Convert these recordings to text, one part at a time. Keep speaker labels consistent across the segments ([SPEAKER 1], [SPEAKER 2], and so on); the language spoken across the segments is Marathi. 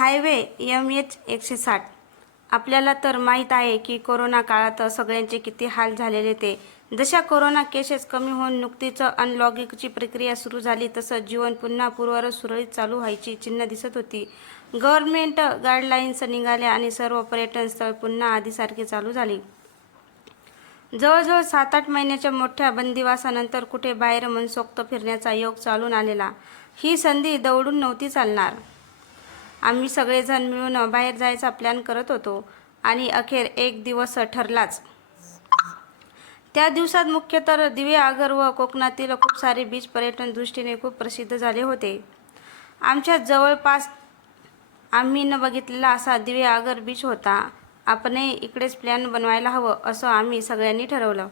[SPEAKER 1] हायवे एम एच एकशे साठ. आपल्याला तर माहीत आहे की कोरोना काळात सगळ्यांचे किती हाल झालेले ते. जशा कोरोना केसेस कमी होऊन नुकतीच अनलॉगिंगची प्रक्रिया सुरू झाली तसं जीवन पुन्हा पूर्वर सुरळीत चालू व्हायची चिन्ह दिसत होती. गव्हर्नमेंट गाईडलाईन्स निघाल्या आणि सर्व पर्यटन स्थळ पुन्हा आधीसारखे चालू झाली. जवळजवळ सात आठ महिन्याच्या मोठ्या बंदिवासानंतर कुठे बाहेर मनसोक्त फिरण्याचा योग चालून आलेला. ही संधी दौडून नव्हती चालणार. आम्ही सगळेजण मिळून बाहेर जायचा प्लॅन करत होतो आणि अखेर एक दिवस ठरलाच. त्या दिवसात मुख्य तर दिवे आगर व कोकणातील खूप सारे बीच पर्यटन दृष्टीने खूप प्रसिद्ध झाले होते. आमच्या जवळपास आम्ही न बघितलेला असा दिवे आगर बीच होता. आपणही इकडेच प्लॅन बनवायला हवं असं आम्ही सगळ्यांनी ठरवलं.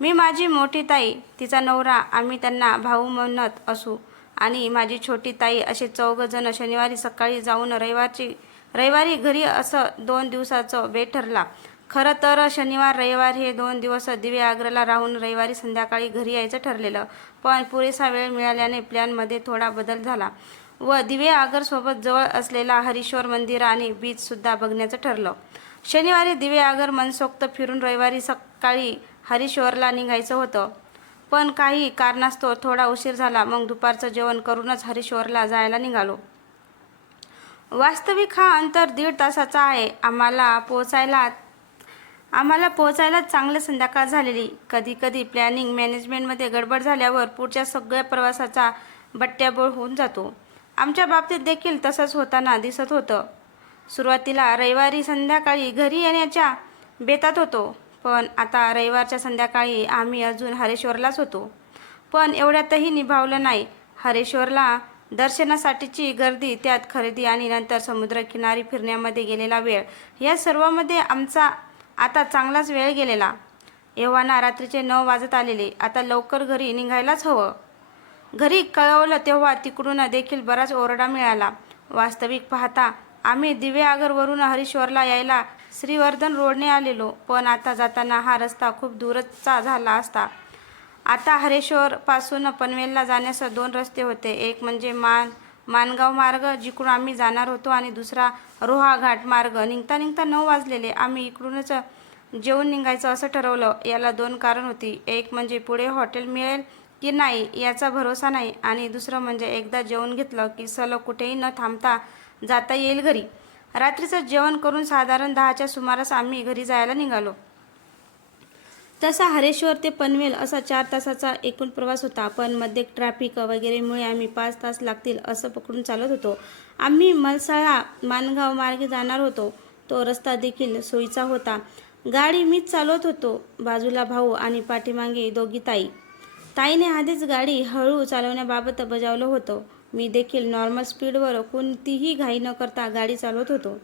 [SPEAKER 1] मी माझी मोठी ताई तिचा नवरा आम्ही त्यांना भाऊ म्हणत असू. आणि माझी छोटी ताई असे चौघजण शनिवारी सकाळी जाऊन रविवारची रविवारी घरी असं दोन दिवसाचं बेट ठरला. खरं तर शनिवार रविवार हे दोन दिवस दिवे आग्र्याला राहून रविवारी संध्याकाळी घरी यायचं ठरलेलं पण पुरेसा वेळ मिळाल्याने प्लॅनमध्ये थोडा बदल झाला व दिवे आगरसोबत जवळ असलेला हरीश्वर मंदिर आणि बीचसुद्धा बघण्याचं ठरलं. शनिवारी दिवे आगर मनसोक्त फिरून रविवारी सकाळी हरिश्वरला निघायचं होतं. पण काही कारणास्तव थोडा उशीर झाला. मग दुपारचं जेवण करूनच हरीश्वरला जायला निघालो. वास्तविक हा अंतर दीड तासाचा आहे. आम्हाला पोचायला आम्हाला पोहोचायला चांगलं संध्याकाळ झालेली. कधी कधी प्लॅनिंग मॅनेजमेंटमध्ये गडबड झाल्यावर पुढच्या सगळ्या प्रवासाचा बट्ट्याबोळ होऊन जातो. आमच्या बाबतीत देखील तसंच होताना दिसत होतं. सुरुवातीला रविवारी संध्याकाळी घरी येण्याच्या बेतात होतो. पण आता रविवारच्या संध्याकाळी आम्ही अजून हरेश्वरलाच होतो. पण एवढ्यातही निभावलं नाही. हरेश्वरला दर्शनासाठीची गर्दी त्यात खरेदी आणि नंतर समुद्रकिनारी फिरण्यामध्ये गेलेला वेळ या सर्वामध्ये आमचा आता चांगलाच वेळ गेलेला. एव्हाना रात्रीचे नऊ वाजत आलेले. आता लवकर घरी निघायलाच हवं. घरी कळवलं तेव्हा तिकडून देखील बराच ओरडा मिळाला. वास्तविक पाहता आम्ही दिवे आगरवरून हरीश्वरला यायला श्रीवर्धन रोडने आलेलो पण आता जाताना हा रस्ता खूप दूरचा झाला असता. आता हरेश्वरपासून पनवेलला जाण्यास दोन रस्ते होते. एक म्हणजे मान मानगाव मार्ग जिकडून आम्ही जाणार होतो आणि दुसरा रोहा घाट मार्ग. निघता निघता नऊ वाजलेले. आम्ही इकडूनच जेवून निघायचं असं ठरवलं. याला दोन कारण होती. एक म्हणजे पुढे हॉटेल मिळेल की नाही याचा भरोसा नाही. आणि दुसरं म्हणजे एकदा जेवण घेतलं की सलग कुठेही न थांबता जाता येईल घरी. रात्रीचं जेवण करून साधारण दहाच्या सुमारास आम्ही घरी जायला निघालो. तसा हरेश्वर ते पनवेल असा चार तासाचा एकूण प्रवास होता. पण मध्ये ट्रॅफिक वगैरेमुळे आम्ही पाच तास लागतील असं पकडून चालत होतो. आम्ही मलसाळा मानगाव मार्गे जाणार होतो. तो रस्ता देखील सोयीचा होता. गाडी मीच चालवत होतो. बाजूला भाऊ आणि पाठीमागे दोघी ताई. ताईने आधीच गाडी हळू चालवण्याबाबत बजावलं होतं. मी देखील नॉर्मल स्पीडवर कोणतीही घाई न करता गाडी चालवत होतो.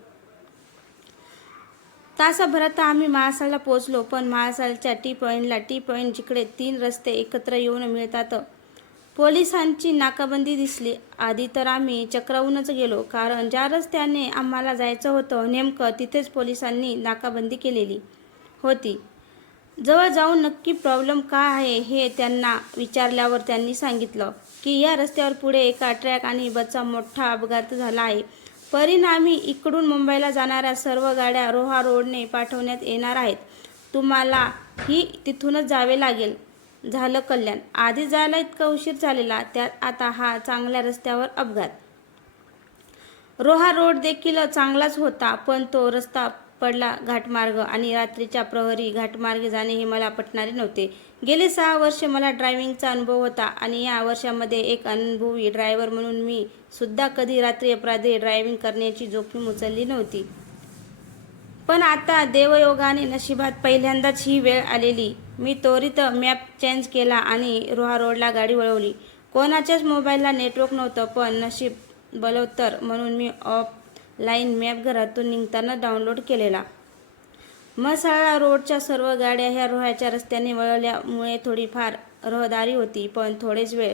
[SPEAKER 1] तासाभरात आम्ही महासालला पोहोचलो पण महासालच्या टी पॉईंटला टी पॉईंट जिकडे तीन रस्ते एकत्र येऊन मिळतात पोलिसांची नाकाबंदी दिसली. आधी तर आम्ही चक्रावूनच गेलो कारण ज्या रस्त्याने आम्हाला जायचं होतं नेमकं तिथेच पोलिसांनी नाकाबंदी केलेली होती. जवळ जाऊन नक्की प्रॉब्लेम काय आहे हे त्यांना विचारल्यावर त्यांनी सांगितलं. की या रस्त्यावर पुढे एका ट्रॅक आणि बसचा मोठा अपघात झाला आहे. परिणामी इकडून मुंबईला जाणाऱ्या सर्व गाड्या रोहा रोडने पाठवण्यात येणार आहेत. तुम्हाला ही तिथूनच जावे लागेल. झालं कल्याण. आधी जायला इतका उशीर झालेला त्यात आता हा चांगल्या रस्त्यावर अपघात. रोहा रोड देखील चांगलाच होता पण तो रस्ता पडला घाटमार्ग आणि रात्रीच्या प्रहरी घाटमार्गे जाणे हे मला पटणारे नव्हते. गेले सहा वर्षे मला ड्रायव्हिंगचा अनुभव होता आणि या वर्षामध्ये एक अनुभवी ड्रायव्हर म्हणून मी सुद्धा कधी रात्री अपराधी ड्रायव्हिंग करण्याची जोखीम उचलली नव्हती. पण आता देवयोगाने नशिबात पहिल्यांदाच ही वेळ आलेली. मी त्वरित मॅप चेंज केला आणि रोहा रोडला गाडी वळवली. कोणाच्याच मोबाईलला नेटवर्क नव्हतं पण नशीब बलवत्तर म्हणून मी ऑफलाईन मॅप घरातून निघताना डाउनलोड केलेला. मसाळा रोडच्या सर्व गाड्या ह्या रोह्याच्या रस्त्याने वळवल्यामुळे थोडीफार रहदारी होती पण थोडेच वेळ.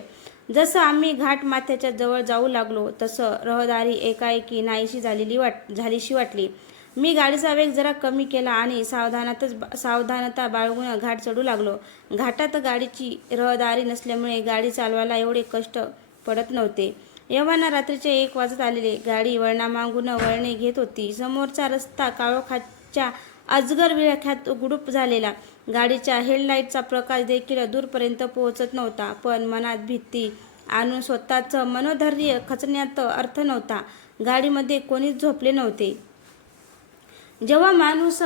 [SPEAKER 1] जसं आम्ही घाट माथ्याच्या जवळ जाऊ लागलो तसं रहदारी एकाएकी नाहीशी झालेली वाट झालीशी वाटली. मी गाडीचा वेग जरा कमी केला आणि सावधानातच सावधानता बाळगून घाट चढू लागलो. घाटात गाडीची रहदारी नसल्यामुळे गाडी चालवायला एवढे कष्ट पडत नव्हते. एव्हाना रात्रीचे एक वाजत आलेले. गाडी वळणामागून वळणे घेत होती. समोरचा रस्ता च्या अजगर विळख्यात गुडूप झालेला. गाडीच्या हेडलाईटचा प्रकाश देखील दूरपर्यंत पोहोचत नव्हता पण मनात भीती आणून स्वतःचं मनोधैर्य खचण्यात अर्थ नव्हता. गाडीमध्ये कोणीच झोपले नव्हते. जेव्हा माणूस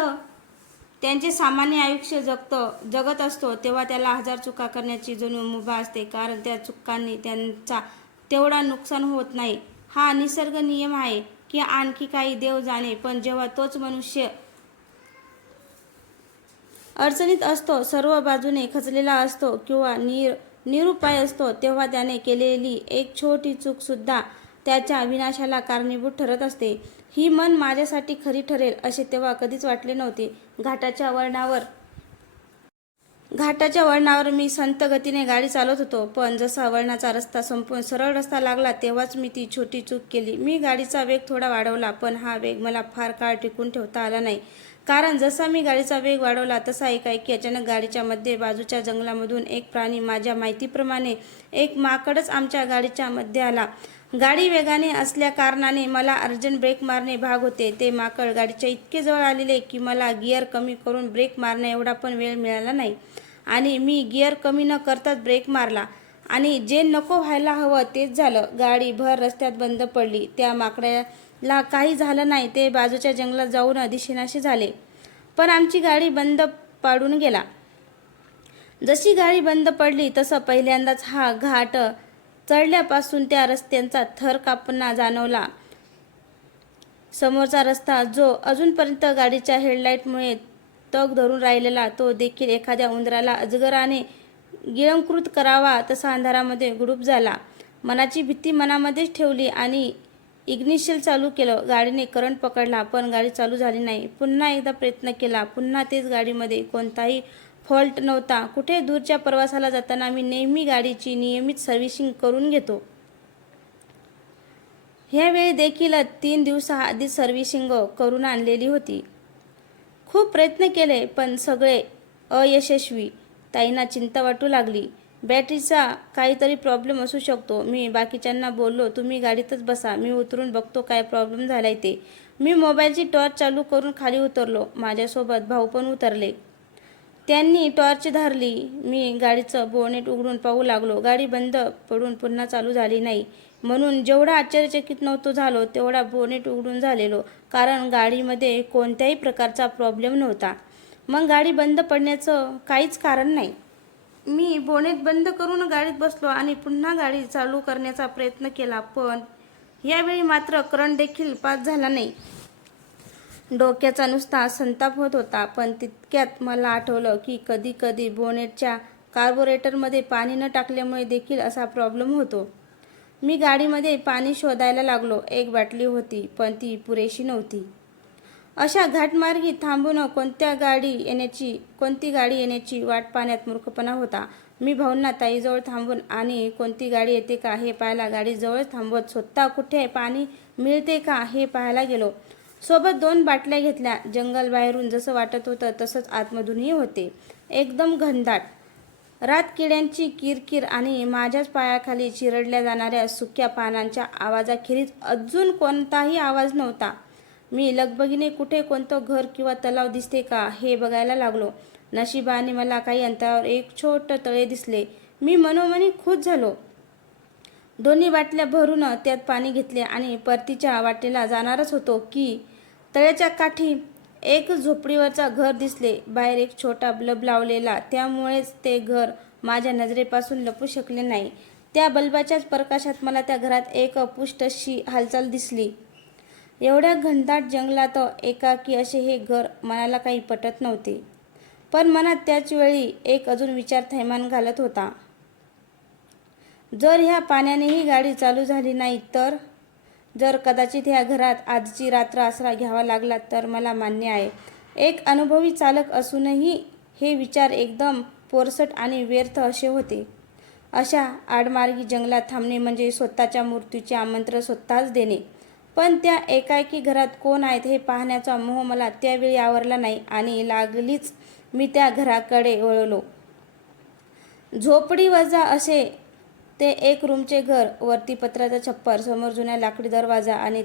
[SPEAKER 1] त्यांचे सामान्य आयुष्य जगतं जगत असतो तेव्हा त्याला हजार चुका करण्याची जणू मुभा असते कारण त्या चुकांनी त्यांचा तेवढा नुकसान होत नाही. हा निसर्ग नियम आहे की आणखी काही देव जाणे पण जेव्हा तोच मनुष्य अडचणीत असतो सर्व बाजूने खचलेला असतो किंवा निर निरुपाय असतो तेव्हा त्याने केलेली एक छोटी चूकसुद्धा त्याच्या विनाशाला कारणीभूत ठरत असते. ही मन माझ्यासाठी खरी ठरेल असे तेव्हा कधीच वाटले नव्हते. घाटाच्या वळणावर घाटाच्या वळणावर मी संत गतीने गाडी चालवत होतो पण जसा वळणाचा रस्ता संपून सरळ रस्ता लागला तेव्हाच मी ती छोटी चूक केली. मी गाडीचा वेग थोडा वाढवला पण हा वेग मला फार काळ टिकून ठेवता आला नाही. कारण जसा मी गाडीचा वेग वाढवला तसा एकाएकी अचानक गाडीच्या मध्ये बाजूच्या जंगलामधून एक प्राणी माझ्या माहितीप्रमाणे एक माकडच आमच्या गाडीच्या मध्ये आला. गाडी वेगाने असल्या कारणाने मला अर्जंट ब्रेक मारणे भाग होते. ते माकड गाडीच्या इतके जवळ आलेले की मला गिअर कमी करून ब्रेक मारण्या एवढा पण वेळ मिळाला नाही. आणि मी गिअर कमी न करताच ब्रेक मारला. आणि जे नको व्हायला हवं तेच झालं. गाडी भर रस्त्यात बंद पडली. त्या माकड्या ला काही झालं नाही ते बाजूच्या जंगलात जाऊन अधिशिनाशी झाले. पण आमची गाडी बंद पाडून गेला. जशी गाडी बंद पडली तसं पहिल्यांदाच हा घाट चढल्यापासून त्या रस्त्यांचा थर कापणा जाणवला. समोरचा रस्ता जो अजूनपर्यंत गाडीच्या हेडलाईटमुळे तग धरून राहिलेला तो देखील एखाद्या उंदराला अजगराने गिळंकृत करावा तसा अंधारामध्ये गुडूप झाला. मनाची भीती मनामध्येच ठेवली आणि इग्निशियल चालू केलं. गाडीने करंट पकडला. पण गाडी चालू झाली नाही. पुन्हा एकदा प्रयत्न केला. पुन्हा तेच गाडीमध्ये कोणताही फॉल्ट नव्हता. कुठे दूरच्या प्रवासाला जाताना मी नेहमी गाडीची नियमित सर्व्हिसिंग करून घेतो. ह्यावेळी देखील तीन दिवसाआधी सर्व्हिसिंग करून आणलेली होती. खूप प्रयत्न केले पण सगळे अयशस्वी. ताईंना चिंता वाटू लागली. बॅटरीचा काहीतरी प्रॉब्लेम असू शकतो. मी बाकीच्यांना बोललो तुम्ही गाडीतच बसा मी उतरून बघतो काय प्रॉब्लेम झालाय ते. मी मोबाईलची टॉर्च चालू करून खाली उतरलो. माझ्यासोबत भाऊ पण उतरले. त्यांनी टॉर्च धरली. मी गाडीचं बोनेट उघडून पाहू लागलो. गाडी बंद पडून पुन्हा चालू झाली नाही. म्हणून जेवढा आश्चर्यचकित नव्हतो झालो तेवढा बोनेट उघडून झालेलो कारण गाडीमध्ये कोणत्याही प्रकारचा प्रॉब्लेम नव्हता. मग गाडी बंद पडण्याचं काहीच कारण नाही. मी बोनेट बंद करून गाडीत बसलो आणि पुन्हा गाडी चालू करण्याचा प्रयत्न केला पण यावेळी मात्र करंट देखील पास झाला नाही. डोक्याचा नुसता संताप होत होता पण तितक्यात मला आठवलं की कधी कधी बोनेटच्या कार्बोरेटरमध्ये पाणी न टाकल्यामुळे देखील असा प्रॉब्लेम होतो. मी गाडीमध्ये पाणी शोधायला लागलो एक बाटली होती पण ती पुरेशी नव्हती. अशा घाटमार्गी थांबून कोणत्या गाडी येण्याची कोणती गाडी येण्याची वाट पाहण्यात मूर्खपणा होता? मी भाऊंना ताईजवळ थांबून आणि कोणती गाडी येते का हे पाहायला गाडीजवळ थांबवत स्वतः कुठे पाणी मिळते का हे पाहायला गेलो. सोबत दोन बाटल्या घेतल्या. जंगल बाहेरून जसं वाटत होतं तसंच आतमधूनही होते. एकदम घनदाट. रात किड्यांची किरकिर आणि माझ्याच पायाखाली चिरडल्या जाणाऱ्या सुक्या पानांच्या आवाजाखेरीज अजून कोणताही आवाज नव्हता. मी लगबगीने कुठे कोणतं घर किंवा तलाव दिसते का हे बघायला लागलो. नशिबाने मला काही अंतरावर एक छोटं तळे दिसले. मी मनोमनी खुश झालो. दोन्ही बाटल्या भरून त्यात पाणी घेतले आणि परतीच्या वाटेला जाणारच होतो की तळ्याच्या काठी एक झोपडीवरचा घर दिसले. बाहेर एक छोटा बल्ब लावलेला. त्यामुळेच ते घर माझ्या नजरेपासून लपू शकले नाही. त्या बल्बाच्याच प्रकाशात मला त्या घरात एक अपुष्ट अशी हालचाल दिसली. एवढ्या घनदाट जंगलात एकाकी असे हे घर मनाला काही पटत नव्हते. पण मनात त्याच वेळी एक अजून विचार थैमान घालत होता. जर ह्या पाण्यानेही गाडी चालू झाली नाही तर? जर कदाचित ह्या घरात आजची रात्र आसरा घ्यावा लागला तर मला मान्य आहे. एक अनुभवी चालक असूनही हे विचार एकदम पोरसट आणि व्यर्थ असे होते. अशा आडमार्गी जंगलात थांबणे म्हणजे स्वतःच्या मृत्यूचे आमंत्रण स्वतःच देणे. पण त्या एकाएकी घरात कोण आहेत हे पाहण्याचा मोह मला त्यावेळी आवरला नाही आणि लागलीच मी त्या घराकडे वळलो. झोपडी वजा असे ते एक रूमचे घर वरती पत्र्याचा छप्पर समोर जुन्या लाकडी दरवाजा आणि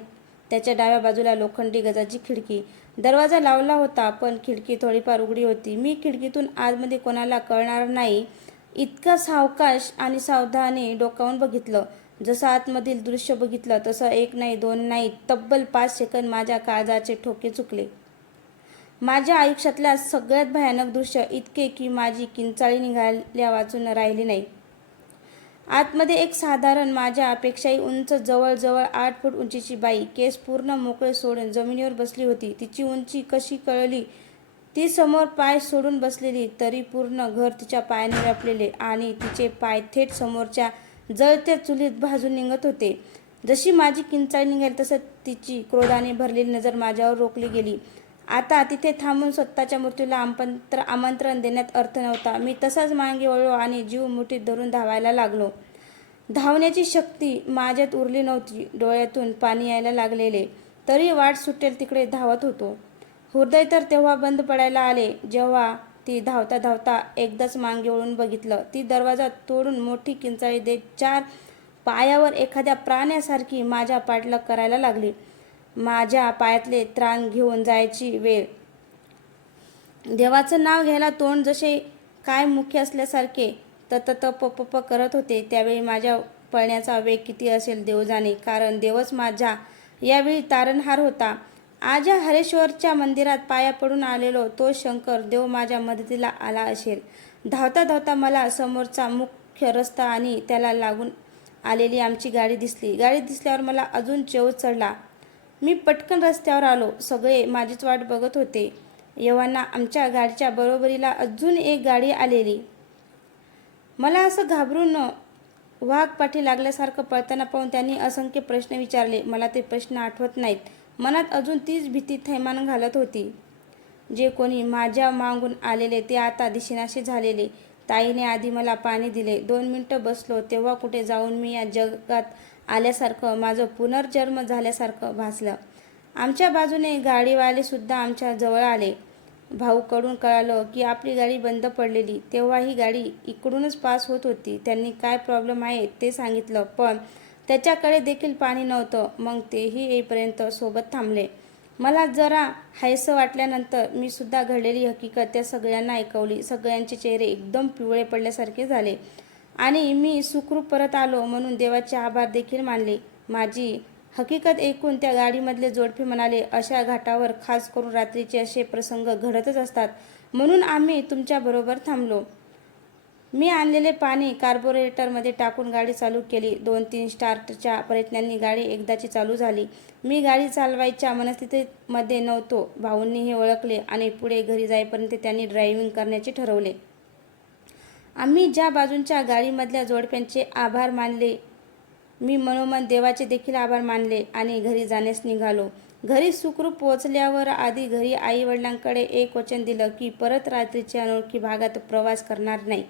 [SPEAKER 1] त्याच्या डाव्या बाजूला लोखंडी गजाची खिडकी. दरवाजा लावला होता पण खिडकी थोडीफार उघडी होती. मी खिडकीतून आतमध्ये कोणाला कळणार नाही इतका सावकाश आणि सावधानी डोकावून बघितलं. जसं आतमधील दृश्य बघितलं तसं एक नाही दोन नाही तब्बल पाच सेकंद माझ्या काळजाचे ठोके चुकले. माझ्या आयुष्यातल्या सगळ्यात भयानक दृश्य इतके की माझी किंचाळी निघाल्या वाचून राहिली नाही. आतमध्ये एक साधारण माझ्या अपेक्षाही उंच जवळजवळ आठ फूट उंचीची बाई केस पूर्ण मोकळे सोडून जमिनीवर बसली होती. तिची उंची कशी कळली? ती समोर पाय सोडून बसलेली तरी पूर्ण घर तिच्या पायाने व्यापलेले आणि तिचे पाय थेट समोरच्या जळत्या चुलीत भाजून निघत होते. जशी माझी किंचाळ निघाली तसं तिची क्रोधाने भरलेली नजर माझ्यावर रोखली गेली. आता तिथे थांबून स्वतःच्या मृत्यूला आमंत्र आमंत्रण देण्यात अर्थ नव्हता. मी तसाच मागे वळलो आणि जीव मुठीत धरून धावायला लागलो. धावण्याची शक्ती माझ्यात उरली नव्हती. डोळ्यातून पाणी यायला लागलेले. तरी वाट सुटेल तिकडे धावत होतो. हृदय तर तेव्हा बंद पडायला आले. जेव्हा ती धावता धावता एकदाच मागे वळून बघितलं. ती दरवाजा तोडून मोठी किंचाळी देत चार पायावर एखाद्या प्राण्यासारखी माझ्या पाठलाग करायला लागली. माझ्या पायातले त्राण घेऊन जायची वेळ. देवाचं नाव घ्यायला तोंड जसे काय मुख्य असल्यासारखे तत प प प करत होते त्यावेळी माझ्या पळण्याचा वेग किती असेल देव जाणे कारण देवच माझ्या यावेळी तारणहार होता. आज या हरेश्वरच्या मंदिरात पाया पडून आलेलो तो शंकर देव माझ्या मदतीला आला असेल. धावता धावता मला समोरचा मुख्य रस्ता आणि त्याला लागून आलेली आमची गाडी दिसली. गाडी दिसल्यावर मला अजून चेव चढला. मी पटकन रस्त्यावर आलो. सगळे माझीच वाट बघत होते. येवांना आमच्या गाडीच्या बरोबरीला अजून एक गाडी आलेली. मला असं घाबरून वाघ पाठी लागल्यासारखं पळताना पाहून त्यांनी असंख्य प्रश्न विचारले. मला ते प्रश्न आठवत नाहीत. मनात अजून तीच भीती थैमान घालत होती. जे कोणी माझ्या मागून आलेले ते आता दिशेनाशी झालेले. ताईने आधी मला पाणी दिले. दोन मिनटं बसलो. तेव्हा कुठे जाऊन मी या जगात आल्यासारखं माझं पुनर्जन्म झाल्यासारखं भासलं. आमच्या बाजूने गाडीवालेसुद्धा आमच्या जवळ आले. भाऊकडून कळालं की आपली गाडी बंद पडलेली. तेव्हा ही गाडी इकडूनच पास होत होती. त्यांनी काय प्रॉब्लेम आहे ते सांगितलं. पण त्याच्याकडे देखील पाणी नव्हतं. मग तेही येईपर्यंत सोबत थांबले. मला जरा हायसं वाटल्यानंतर मी सुद्धा घडलेली हकीकत त्या सगळ्यांना ऐकवली. सगळ्यांचे चेहरे एकदम पिवळे पडल्यासारखे झाले. आणि मी सुखरूप परत आलो म्हणून देवाचे आभार देखील मानले. माझी हकीकत ऐकून त्या गाडीमधले जोडपे म्हणाले अशा घाटावर खास करून रात्रीचे असे प्रसंग घडतच असतात. म्हणून आम्ही तुमच्याबरोबर थांबलो. मी आणलेले पाणी कार्बोरेटरमध्ये टाकून गाडी चालू केली. दोन तीन स्टार्टच्या प्रयत्नांनी गाडी एकदाची चालू झाली. मी गाडी चालवायच्या मनस्थितीमध्ये नव्हतो. भाऊंनी हे ओळखले आणि पुढे घरी जाईपर्यंत त्यांनी ड्रायव्हिंग करण्याचे ठरवले. आम्ही ज्या बाजूंच्या गाडीमधल्या जोडप्यांचे आभार मानले मी मनोमन देवाचे देखील आभार मानले आणि घरी जाण्यास निघालो. घरी सुखरूप पोहोचल्यावर आधी घरी आईवडिलांकडे एक वचन दिलं की परत रात्रीच्या अनोळखी भागात प्रवास करणार नाही.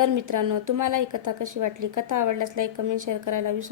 [SPEAKER 1] तर मित्रांनो तुम्हाला ही कथा कशी वाटली? कथा आवडल्यास लाईक कमेंट शेअर करायला विसरू